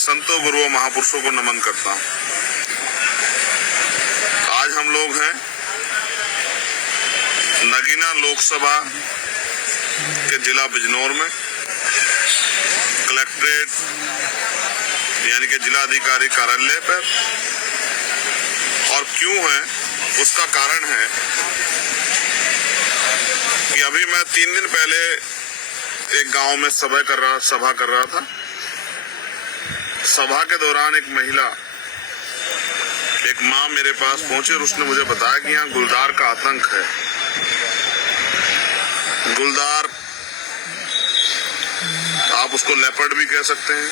संतों गुरुओं महापुरुषों को नमन करता हूँ। आज हम लोग हैं नगीना लोकसभा के जिला बिजनौर में कलेक्ट्रेट यानी कि जिला अधिकारी कार्यालय पर। और क्यों है उसका कारण है कि अभी मैं 3 दिन पहले एक गांव में सभा कर रहा था। सभा के दौरान एक महिला, एक माँ मेरे पास पहुंची और उसने मुझे बताया कि यहाँ गुलदार का आतंक है। गुलदार, आप उसको लेपर्ड भी कह सकते हैं,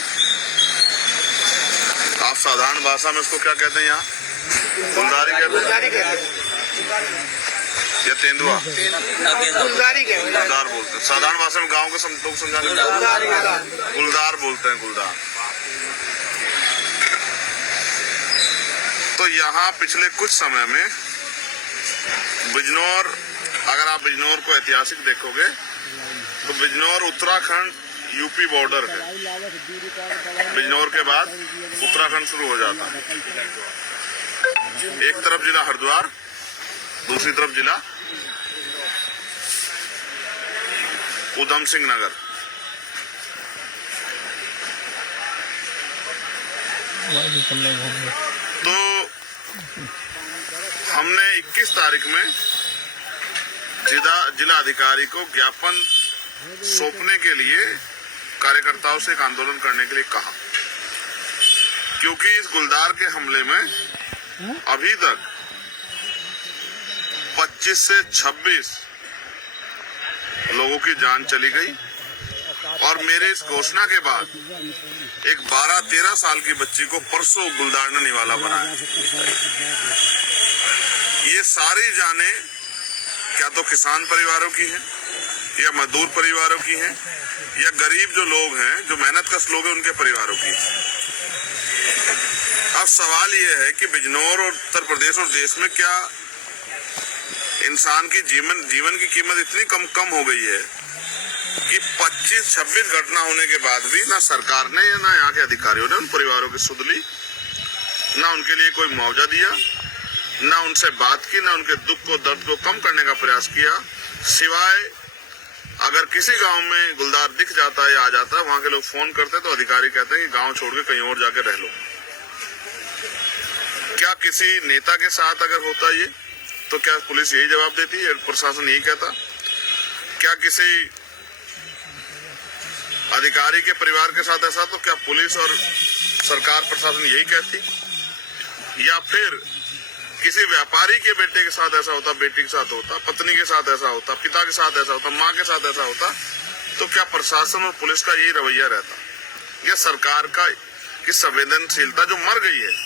आप साधारण भाषा में उसको क्या कहते हैं? यहाँ गुलदारी कहते हैं या तेंदुआ? गुलदार बोलते हैं। साधारण भाषा में गांव के लोग समझाने गुलदार बोलते हैं, गुलदार। तो यहाँ पिछले कुछ समय में बिजनौर, अगर आप बिजनौर को ऐतिहासिक देखोगे तो बिजनौर उत्तराखंड यूपी बॉर्डर है। बिजनौर के बाद उत्तराखंड शुरू हो जाता है। एक तरफ जिला हरिद्वार, दूसरी तरफ जिला उधम सिंह नगर। तो हमने 21 तारीख में जिला अधिकारी को ज्ञापन सौंपने के लिए कार्यकर्ताओं से एक आंदोलन करने के लिए कहा, क्योंकि इस गुलदार के हमले में अभी तक 25 से 26 लोगों की जान चली गई। और मेरे इस घोषणा के बाद एक 12-13 साल की बच्ची को परसों गुलदार ने निवाला बनाया। ये सारी जानें क्या तो किसान परिवारों की हैं, या मजदूर परिवारों की हैं, या गरीब जो लोग हैं, जो मेहनतकश लोग हैं, उनके परिवारों की। अब सवाल ये है कि बिजनौर और उत्तर प्रदेश और देश में क्या इंसान की जीवन की कीमत इतनी कम हो गई है कि 25-26 घटना होने के बाद भी ना सरकार ने या ना यहाँ के अधिकारियों ने उन परिवारों की सुध ली, ना उनके लिए कोई मुआवजा दिया, ना उनसे बात की, ना उनके दुख को, दर्द को कम करने का प्रयास किया। सिवाय अगर किसी गांव में गुलदार दिख जाता है या आ जाता है, वहां के लोग फोन करते हैं तो अधिकारी कहते हैं कि गांव छोड़ के कहीं और जाके रह लो। क्या किसी नेता के साथ अगर होता ये तो क्या पुलिस यही जवाब देती है, प्रशासन यही कहता? क्या किसी अधिकारी के परिवार के साथ ऐसा तो क्या पुलिस और सरकार प्रशासन यही कहती? या फिर किसी व्यापारी के बेटे के साथ ऐसा होता, बेटी के साथ होता, पत्नी के साथ ऐसा होता, पिता के साथ ऐसा होता, माँ के साथ ऐसा होता, तो क्या प्रशासन और पुलिस का यही रवैया रहता? या सरकार की संवेदनशीलता जो मर गई है,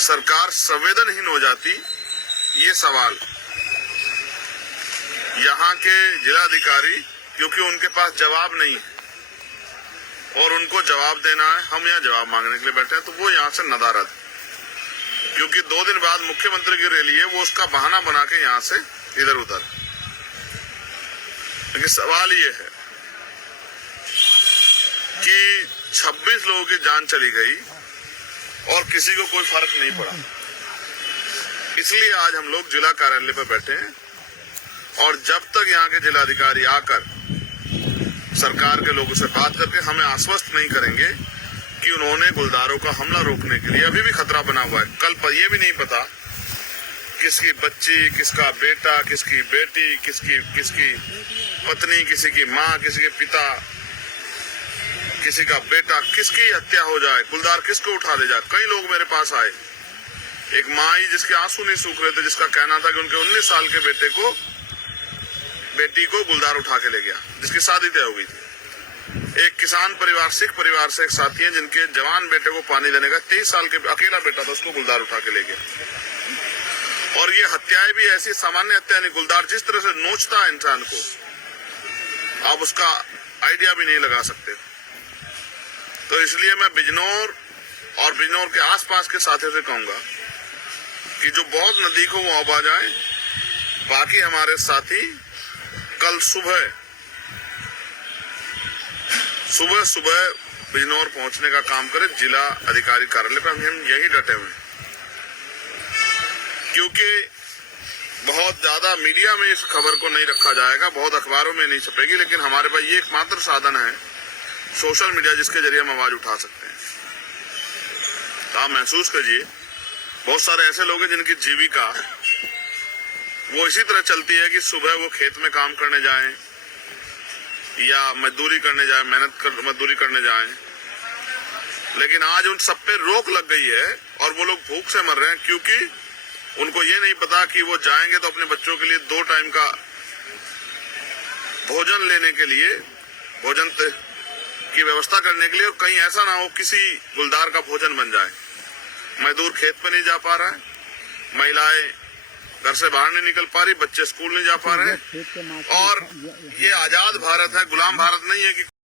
सरकार संवेदनहीन हो जाती? ये सवाल यहाँ के जिलाधिकारी, क्योंकि उनके पास जवाब नहीं है और उनको जवाब देना है, हम यहाँ जवाब मांगने के लिए बैठे हैं, तो वो यहाँ से नदारद, क्योंकि 2 दिन बाद मुख्यमंत्री की रैली है, वो उसका बहाना बना के यहाँ से इधर उधर। लेकिन सवाल ये है कि 26 लोगों की जान चली गई और किसी को कोई फर्क नहीं पड़ा। इसलिए आज हम लोग जिला कार्यालय पर बैठे हैं और जब तक यहाँ के जिलाधिकारी आकर सरकार के लोगों से बात करके हमें आश्वस्त नहीं करेंगे कि उन्होंने गुलदारों का हमला रोकने के लिए, अभी भी खतरा बना हुआ है। कल पर यह भी नहीं पता किसकी बच्ची, किसका बेटा, किसकी बेटी, किसकी पत्नी, किसी की माँ, किसी के पिता, किसी का बेटा, किसकी हत्या हो जाए, गुलदार किसको उठा ले जाए। कई लोग मेरे पास आए, एक माँ जिसके आंसू नहीं सूख रहे थे, जिसका कहना था कि उनके 19 साल के बेटी को गुलदार उठा के ले गया, जिसकी शादी तय हो गई थी। एक किसान परिवार, सिख परिवार से एक साथी है, जिनके जवान बेटे को पानी देने का 23 साल के अकेला बेटा था, उसको गुलदार उठा के ले गया। और ये हत्याएं भी ऐसी सामान्य हत्या नहीं, गुलदार जिस तरह से नोचता है इंसान को, आप उसका आइडिया भी नहीं लगा सकते। तो इसलिए मैं बिजनौर और बिजनौर के आसपास के साथियों से कहूंगा कि जो बहुत नजदीक हो वो अब आ जाए। बाकी हमारे साथी कल सुबह बिजनौर पहुंचने का काम करें जिला अधिकारी कार्यालय पर। हम यही डटे हुए हैं, क्योंकि बहुत ज्यादा मीडिया में इस खबर को नहीं रखा जाएगा, बहुत अखबारों में नहीं छपेगी, लेकिन हमारे पास ये एकमात्र साधन है सोशल मीडिया, जिसके जरिए हम आवाज उठा सकते हैं। तो आप महसूस करिए, बहुत सारे ऐसे लोग हैं जिनकी जीविका वो इसी तरह चलती है कि सुबह वो खेत में काम करने जाएं या मजदूरी करने जाएं, मजदूरी करने जाएं, लेकिन आज उन सब पे रोक लग गई है और वो लोग भूख से मर रहे हैं, क्योंकि उनको ये नहीं पता कि वो जाएंगे तो अपने बच्चों के लिए 2 टाइम का भोजन लेने के लिए, भोजन की व्यवस्था करने के लिए, और कहीं ऐसा ना हो किसी गुलदार का भोजन बन जाए। मजदूर खेत पे नहीं जा पा रहा है, महिलाएं घर से बाहर नहीं निकल पा रही, बच्चे स्कूल नहीं जा पा रहे हैं। और ये आजाद भारत है, गुलाम भारत नहीं है कि